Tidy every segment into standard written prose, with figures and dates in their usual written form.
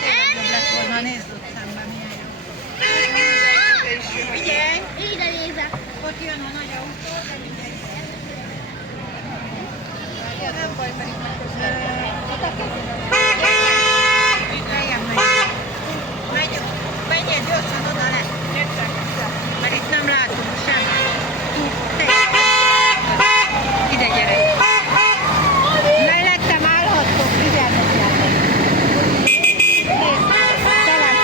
tényleg jobb lett volna, nézd ott szemben, milyen jó. Figyelj! Ide nézek. Ott jön a nagy autó, de figyelj! Ja, nem baj, pedig meg közben. Menjél gyorsan oda le! Mert itt nem látunk semmit. Ide gyere! Mellettem állhattok, figyelmetjátok! Nézd! Talán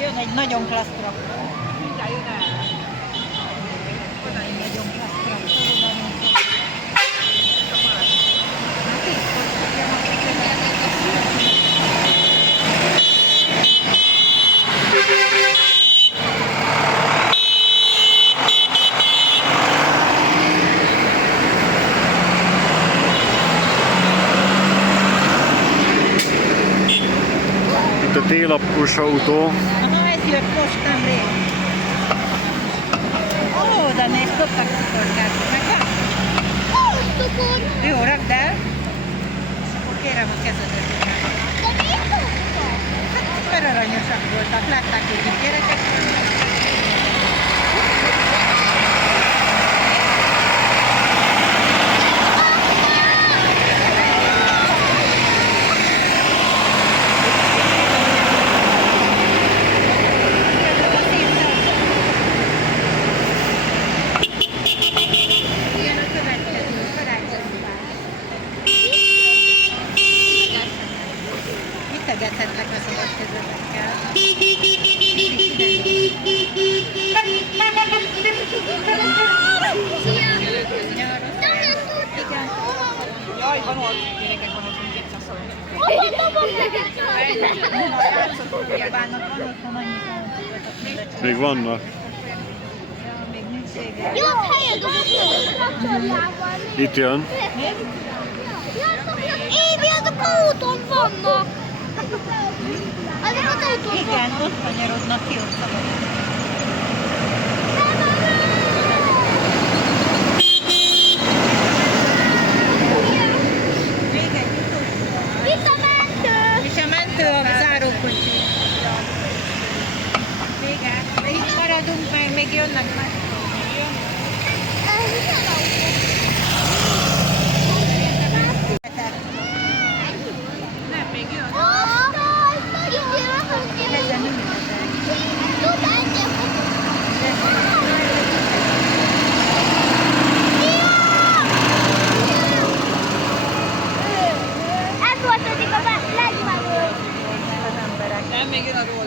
jön egy nagyon klassz traktor. Mindjárt jön el. Van egy nagyon klassz traktor. Itt a télapos autó. Aha, ez jött most nemrég. Ó, de még szoktak cukorkát. Megvan? Cukor. Jó, rakd el. És akkor kérem a kezedet. De miért cukor? Mert aranyosak voltak. Látták, hogy itt gyerekek vannak. Ilyen a következő karácsonyfán. Vitegethetlek a szabad kezetekkel. Jaj, van ott, gyerekek van ott, minket szaszolni. Még vannak. Még nincs vége. Jó helyed van, traktorjával. Itt jön. Évi, azok autón vannak. Azok az autón vannak. Igen, ott kanyarodnak ki, ott szabadon. Még egy utolsó. Itt a mentő. És a mentő a zárókocsi. Vége. De itt maradunk, mert még jönnek más. Ez is az autó. Nem, még jön. Itt jön, Ezen üljetek. tud egyet. Ez volt egyik a legmenőbb. Az emberek. Nem, még jön az oldal.